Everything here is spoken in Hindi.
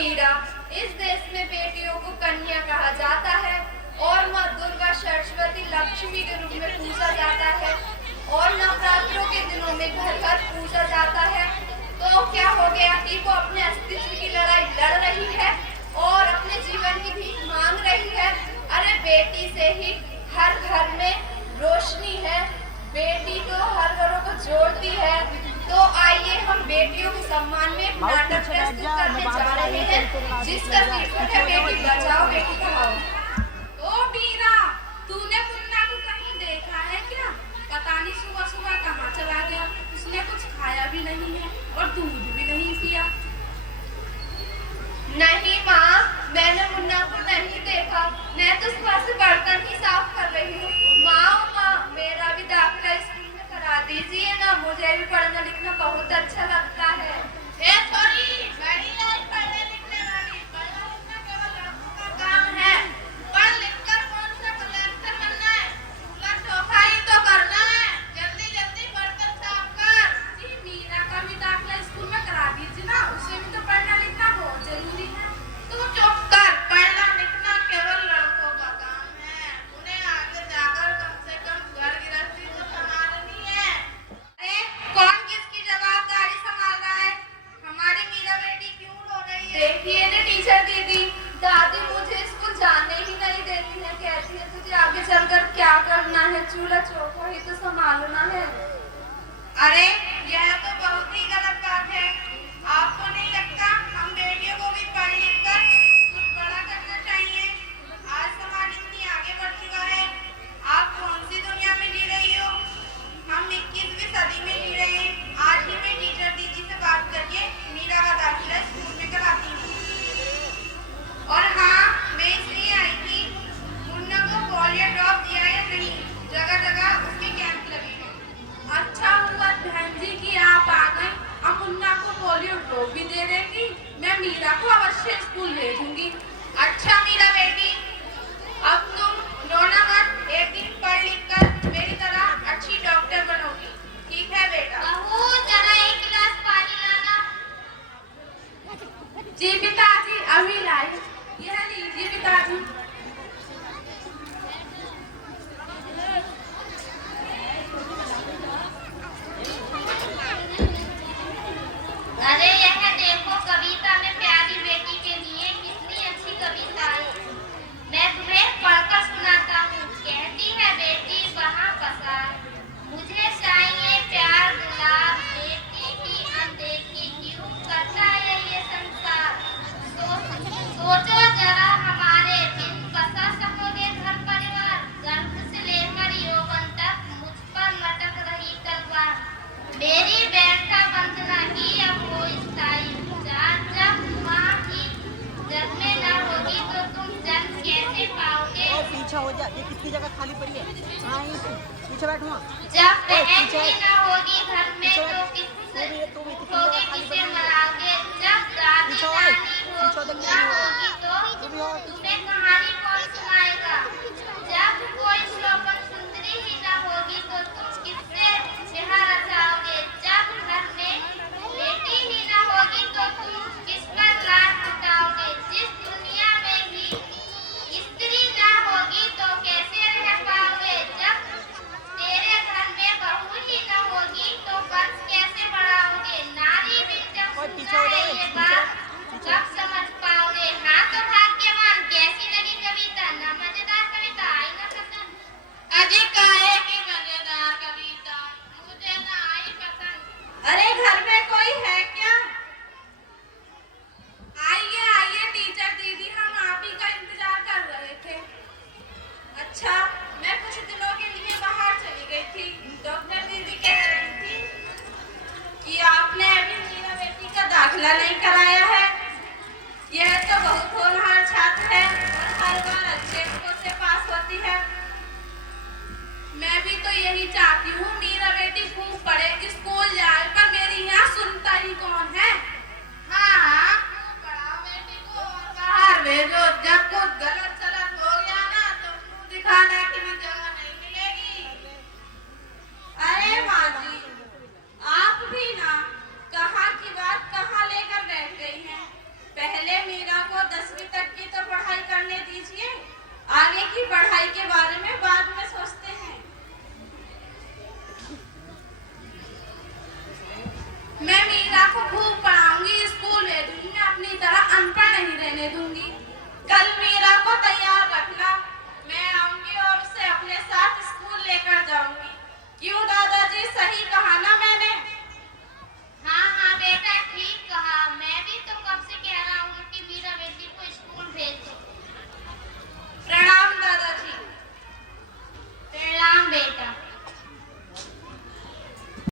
मीरा, इस देश में बेटियों को कन्या कहा जाता है और माँ दुर्गा सरस्वती लक्ष्मी के रूप में पूजा जाता है और नवरात्रों के दिनों में घर घर पूजा जाता है। तो क्या हो गया कि वो अपने अस्तित्व की लड़ाई लड़ रही है और अपने जीवन की भीख मांग रही है। अरे बेटी से ही हर घर में रोशनी है, बेटी तो हर घरों को जोड़ती है। तो आइए हम बेटियों के सम्मान में एक नाटक प्रस्तुत करने जा रहे हैं जिसका शीर्षक है बेटी बचाओ बेटी पढ़ाओ। ओ मीरा, तूने मुन्ना को कहीं देखा है क्या? पता नहीं सुबह सुबह कहाँ चला गया। उसने कुछ खाया भी नहीं है और दूध भी नहीं पिया। नहीं माँ, मैंने मुन्ना को नहीं देखा। मैं तो सुबह से बर्तन ही साफ कर रही हूँ। माँ, मेरा भी दाखिला स्कूल में करा दीजिए ना, मुझे भी पढ़ना लिखना बहुत अच्छा लगता है। बड़ी लाइफ पढ़ने लिखने वाली, पढ़ना लिखना केवल लड़कों का काम है। पढ़ लिखकर कौन सा कलेक्टर बनना है? चूल्हा चौका ही तो करना है। जल्दी जल्दी बर्तन साफ कर। जी, मीरा का भी दाखिला स्कूल में करा दीजिए ना, उसे भी तो पढ़ना लिखना बहुत जरूरी है। तू चुप कर, पढ़ना लिखना केवल लड़कों का काम है। उन्हें आगे जाकर कम से कम घर गृहस्थी तो संभालनी है। अरे कौन किसकी जवाबदारी संभाल रहा है? हमारी मीरा बेटी क्यों रो रही है? देखिए ना टीचर दीदी, दादी मुझे स्कूल जाने ही नहीं देती है, कहती है तुझे आगे चलकर क्या करना है, चूल्हा चौका ही तो संभालना है। अरे यह तो बहुत ही गलत बात है। आपको नहीं लगता हम बेटियों को भी पढ़ लिख कर कुछ बड़ा करना चाहिए? आज समाज इतनी आगे बढ़ चुका है। आप कौन सी दुनिया में जी रही हो? हम 21वीं सदी में जी रहे हैं। आज ही मैं टीचर दीदी से बात करके मीरा का दाखिला स्कूल में कराती हूँ। और हाँ, मैं इसलिए आई थी, मुन्ना को पोलियो ड्रॉप दिया या नहीं? जगह जगह उसके कैंप लगे हैं। अच्छा हुआ बहन जी कि आप आ गए। अब मुन्ना को पोलियो ड्रॉप भी दे देंगी। मैं मीरा को अवश्य स्कूल भेजूंगी। अच्छा मीरा बेटी, अब तुम रोना मत। एक दिन पढ़ लिख कर मेरी तरह अच्छी डॉक्टर बनोगी। ठीक है बेटा? बहू, जरा एक गिलास पानी लाना। जी पिताजी, अभी लाई। यह लीजिए पिताजी। अरे यह देखो, कविता में प्यारी बेटी के लिए कितनी अच्छी कविता है। मैं तुम्हें पढ़कर सुनाता हूँ। कहती है बेटी वहाँ पसार, मुझे चाहिए प्यार गुलाब, बेटी की अनदेखी क्यों करता है ये संसार। सोचो जरा, हमारे बिन बसा सकोगे घर परिवार। गर्भ से लेकर यौवन तक मुझ पर लटक रही तलवार। मेरी बैठा बंधना की अब वो स्थायी। जब माँ की जन्म में न होगी तो तुम जन्म कैसे पाओगे। पीछे हो जा, ये कितनी जगह खाली पड़ी है। हाँ, पीछे बैठो। जब बहन ही न होगी घर में तो किससे किसे मनाओगे। जब दादी नानी न होगी तो तुम्हें कहानी कौन सुनाएगा। जब कोई शोभन सुंदरी ही न होगी तो तुम किससे ब्याह रचाओगे। जब घर में बेटी ही न होगी तो तुम किस पर लाड लुटाओगे। जिस दुनिया में ही स्त्री न होगी तो कैसे रह पाओगे। जब तेरे घर में बहू ही न होगी तो वंश कैसे बढ़ाओगे। नारी भी जब सुनता है ये बात जब समझ पाओगे। हाँ तो भाग्यवान, कैसी लगी कविता? ना मजेदार कविता आई ना पसंद। अजी काहे की मजेदार कविता, मुझे ना आई पसंद। अरे घर में कोई है क्या? आइए आइए टीचर दीदी, हम आप ही का इंतजार कर रहे थे। अच्छा, मैं कुछ दिनों के लिए बाहर चली गई थी। डॉक्टर दीदी कह रही थी कि आपने अभी मीरा बेटी का दाखिला नहीं कराया है। यह तो बहुत होनहार छात्र है और हर बार अच्छे अंकों से पास होती है। मैं भी तो यही चाहती हूँ, मीरा बेटी खूब पढ़े, स्कूल जाए, पर मेरी यहाँ सुनता ही कौन है। हाँ, खूब पढ़ाओ बेटी को और बाहर भेजो। जब कुछ गलत सलत हो गया ना तो मुंह दिखाने की भी जगह नहीं मिलेगी। अरे माँ जी, आप भी ना कहाँ की बात कहाँ लेकर बैठ गई हैं। पहले पढ़ाई के बारे